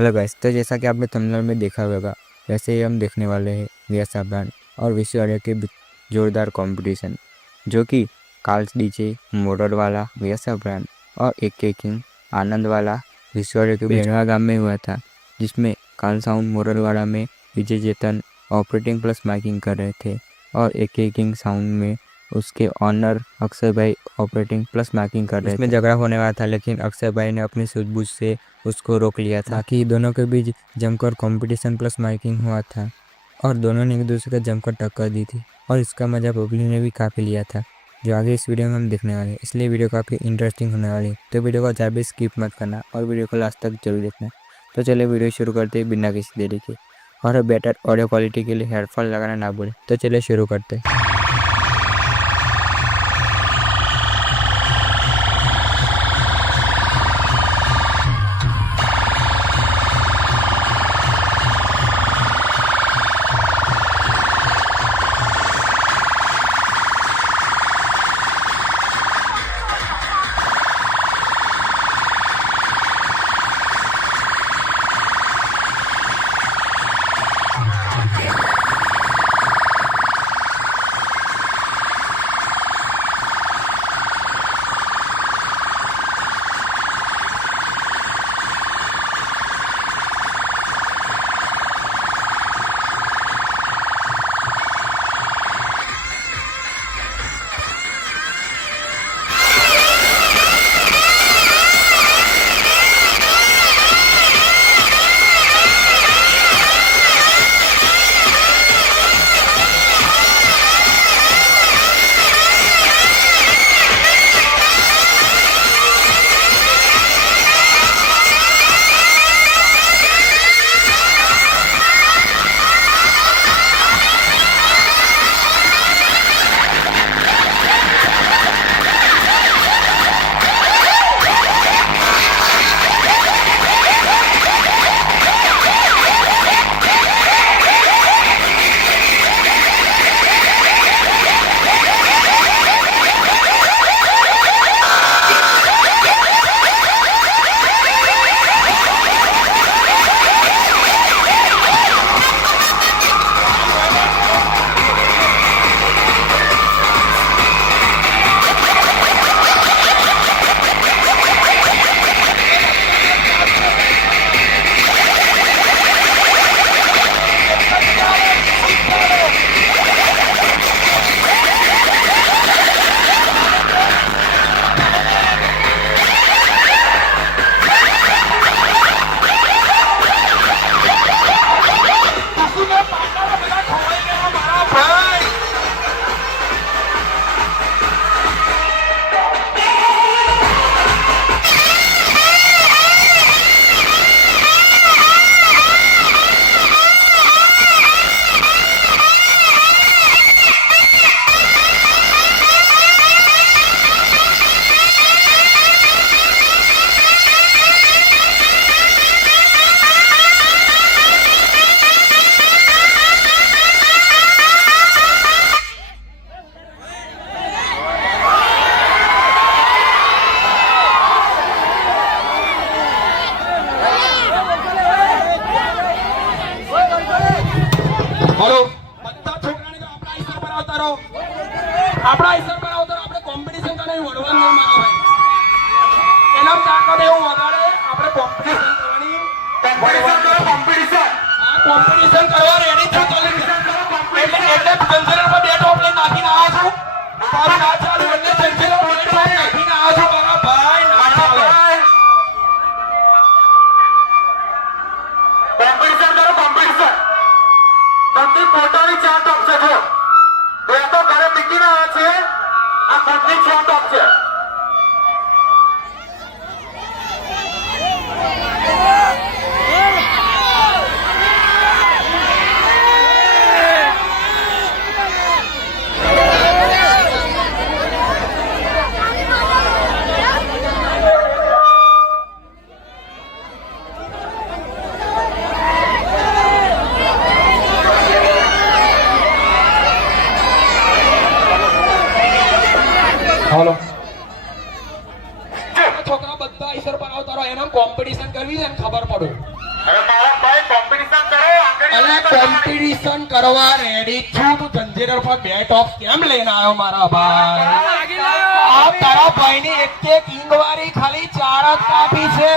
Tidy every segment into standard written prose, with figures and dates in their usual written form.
Hello guys, तो जैसा कि आपने थंबनेल में देखा होगा, वैसे ही हम देखने वाले हैं वीएसआर ब्रांड और विश्व ऑडियो के जोरदार कंपटीशन, जो कि कार्ल्स डीजे मोटर वाला वीएसआर ब्रांड और एक किंग आनंद वाला विश्व ऑडियो के बेड़वा गांव में हुआ था, जिसमें कार्ल साउंड मोटर वाला में विजय चेतन ऑपरेटिंग प्लस माइकिंग कर रहे थे और एक किंग साउंड में उसके ऑनर अक्षय भाई ऑपरेटिंग प्लस मार्किंग कर रहे थे। इसमें झगड़ा होने वाला था, लेकिन अक्षय भाई ने अपनी सूझबूझ से उसको रोक लिया था। बाकी दोनों के बीच जमकर कंपटीशन प्लस मार्किंग हुआ था और दोनों ने एक दूसरे को जमकर टक्कर दी थी और इसका मजा पब्लिक ने भी काफ़ी लिया था, जो आगे इस वीडियो में हम देखने वाले हैं। इसलिए वीडियो काफ़ी इंटरेस्टिंग होने वाली है, तो वीडियो को ज़्यादा भी स्किप मत करना और वीडियो को लास्ट तक जरूर देखना। तो चलिए वीडियो शुरू करते हैं बिना किसी देरी के, और बेटर ऑडियो क्वालिटी के लिए हेडफोन लगाना ना भूलें। तो चलिए शुरू करते हैं। हेलो બધા છોકરાને તો આપણા હિસાબ પર આવતા રહો, આપણા હિસાબ પર આવતા રહો. આપણે કોમ્પિટિશન તો નહીં વડવાનું નહીં માનો ભાઈ. એના તાકાત એવું વગાડે આપણે કોમ્પિટિશન કરવાની. કોમ્પિટિશન કરવા રેડી છું. એટલે પેન્સિલર પર બે ટોપ લઈને નાખીને આવ્યો છું. તારું ના ચાલે એટલે પેન્સિલર પર બે ટોપ નાખીને આવ્યો છું. મારા ભાઈ ના ચાલે. કોમ્પિટિશન કરો, કોમ્પિટિશન. તમને પોતાની 4 ટોપ છે. જો એ તો ઘરે મૂકીને આવ્યા છે. આ ખુદની 6 ટોપ છે. અને કોમ્પિટિશન કરવા રેડી છું તું જંજીર પર બે ટોપ કેમ લઈને આવ્યો મારા ભાઈ આ તારા ભાઈની એક કિંગ વાળી ખાલી 4 જ કાપી છે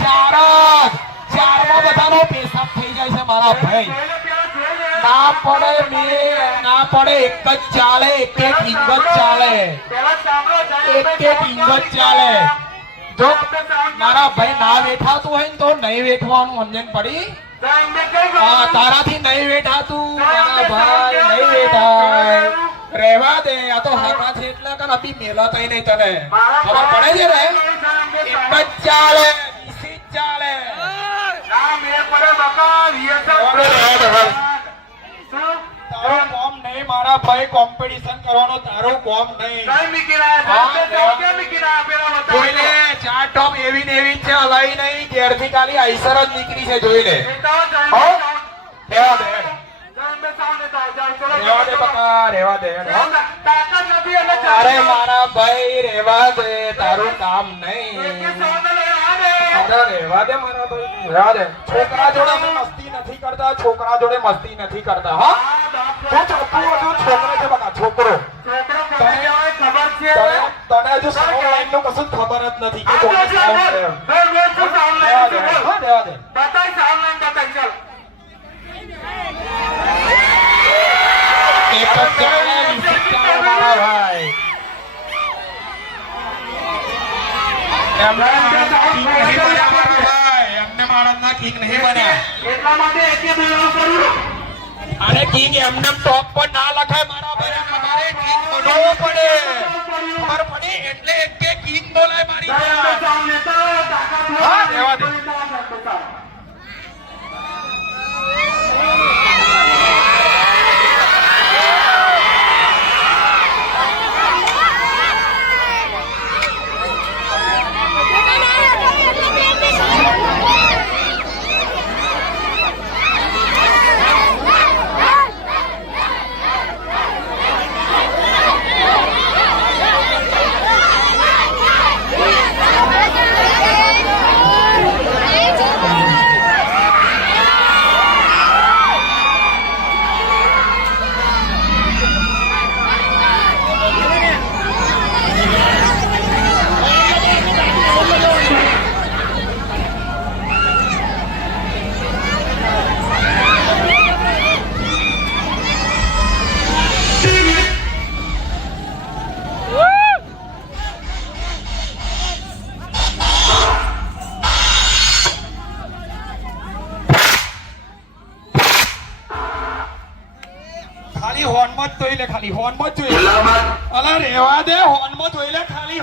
4 ચારમાં બધાનો પેશાબ થઈ જાય છે મારા ભાઈ ના પડે એક જ ચાલે એક કિંગ જ ચાલે એક કિંગ જ ચાલે જો મારા ભાઈ ના વેઠાતું હોય ને તો નહીં વેઠવાનું સમજણ પડી હા તારાથી નહીં વેઠાતું મારા ભાઈ નહીં વેઠાય રહેવા દે આ તો હારા છે એટલે કન અભી મેલા તઈ નહીં તને ખબર પડે છે ને એક જ ચાલે બીસી જ ચાલે તારું કોમ નહીં મારા ભાઈ કોમ્પિટિશન કરવાનો તારું કોમ નહીં જોઈ લે 4 ટોપ એવી ને એવી છે હલાઈ નહીં ઘેરથી ખાલી આઈસર જ નીકળી છે જોઈ લે હો રહેવા દે બકા રહેવા દે અરે મારા ભાઈ રહેવા દે તારું કામ નહીં અરે રહેવા દે મારા ભાઈ રહેવા દે છોકરા જોડે અમે મસ્તી નથી કરતા છોકરા જોડે મસ્તી નથી કરતા હા તું છોકરો છોકરો છે બકા છોકરો તને હજુ સાઉન્ડ લાઈન નું કશું ખબર જ નથી કે કોને સાઉન્ડ છે રહેવા દે હા રહેવા દે એક જ ચાલે બીસી ચાલે મારા ભાઈ એમને માણસના કિંગ નહીં બન્યા અને કિંગ એમને ટોપ પર ના લખાય મારા ભાઈ તમારે કિંગ બનવું પડે ખબર પડી એટલે એક કિંગ બોલાય મારી હા રહેવા દે ખાલી હોર્નમાં જ જોઈ લે ખાલી હોર્નમાં જ જોઈ લે અલા રહેવા દે હોર્નમાં જોઈ લે ખાલી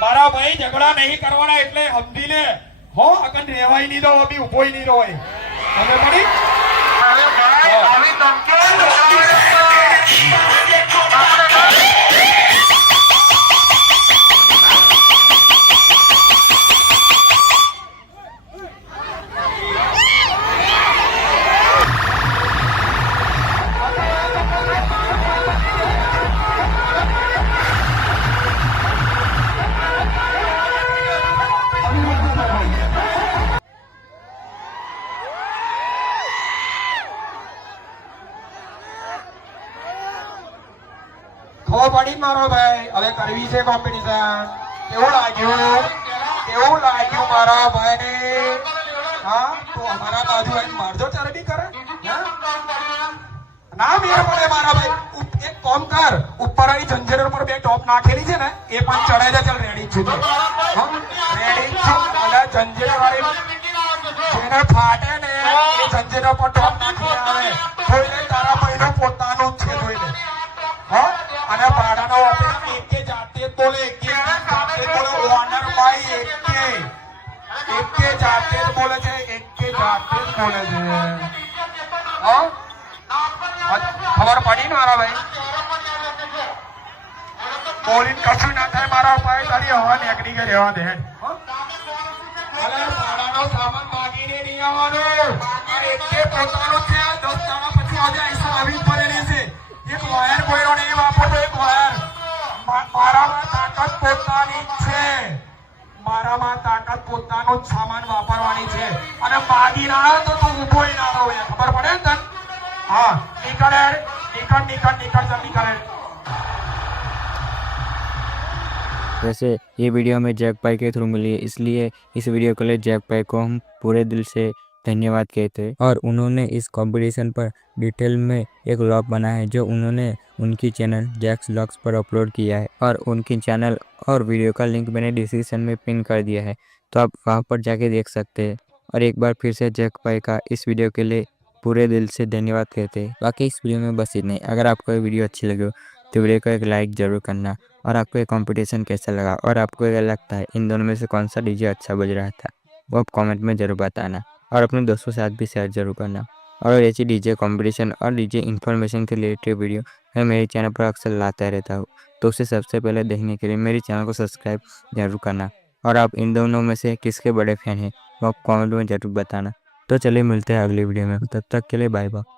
મારા ભાઈ ઝઘડા નહીં કરવાના એટલે સમજી લે હો અગર રહેવાય નહીં દો અભી ઉભોય નહીં રહો તમે પડી ખબર પડી મારો ભાઈ હવે કરવી છે કોમ્પિટિશન કેવું લાગ્યું મારા ભાઈ ને હા તો અમારા બાજુ આવીને મારજો ચરબી કરે ના મેળ પડે મારા ભાઈ એક કામ કર ઉપર આવી જંજીર ઉપર બે ટોપ નાખેલી છે ને એ પણ ચડે છે ચાલ રેડી છું રેડી છું અને જંજીર વાળી જેને ફાટે ને એ જંજીર પર ટોપ નાખી આવે જોઈ લે તારા ભાઈનું પોતાનું જ છે જોઈ લે હા અને ભાડાનો ઓફિસ એકે જાતે જ બોલે એકે જાતે જ બોલે ઓનર ભાઈ એકે જાતે જ બોલે છે એકે જાતે જ બોલે છે હા ખબર પડી ને મારા ભાઈ બોલીને કશું ના થાય મારા ભાઈ તારી હવા નીકળી ગઈ રહેવા દે અરે ભાડાનો સામાન માગીને નહીં આવવાનો એકે પોતાનો છે 10 દાડા પછી આજે આઈસા આવી પડેલી છે એક વાયર કોઈનો નહીં વાપરતો એક વાયર મારામાં તાકાત પોતાની જ છે મારામાં તાકાત પોતાનો જ સામાન વાપરવાની છે અને માગી ના આવે તો તું ઊભો ના રહો ખબર પડે ને તને हाँ निकल निकल निकल निकल जल्दी करे। वैसे ये वीडियो हमें जैक भाई के थ्रू मिली है, इसलिए इस वीडियो के लिए जैक भाई को हम पूरे दिल से धन्यवाद कहते हैं। और उन्होंने इस कंपटीशन पर डिटेल में एक व्लॉग बनाया है जो उन्होंने उनकी चैनल जैक्स व्लॉग्स पर अपलोड किया है और उनकी चैनल और वीडियो का लिंक मैंने डिस्क्रिप्शन में पिन कर दिया है, तो आप वहाँ पर जाके देख सकते हैं। और एक बार फिर से जैक भाई का इस वीडियो के लिए पूरे दिल से धन्यवाद कहते हैं। बाकी इस वीडियो में बस इतना ही। अगर आपको ये वीडियो अच्छी लगी हो तो वीडियो को एक लाइक ज़रूर करना। और आपको ये कंपटीशन कैसा लगा और आपको क्या लगता है इन दोनों में से कौन सा डीजे अच्छा बज रहा था वो आप कमेंट में ज़रूर बताना। और अपने दोस्तों के साथ भी शेयर जरूर करना। और ऐसी डीजे कंपटीशन और डीजे इन्फॉर्मेशन के रिलेटेड वीडियो मैं मेरे चैनल पर अक्सर लाता रहता हूँ, तो उसे सबसे पहले देखने के लिए मेरे चैनल को सब्सक्राइब जरूर करना। और आप इन दोनों में से किसके बड़े फैन हैं वो आप कमेंट में ज़रूर बताना। तो चलिए मिलते हैं अगली वीडियो में, तब तक के लिए बाय बाय।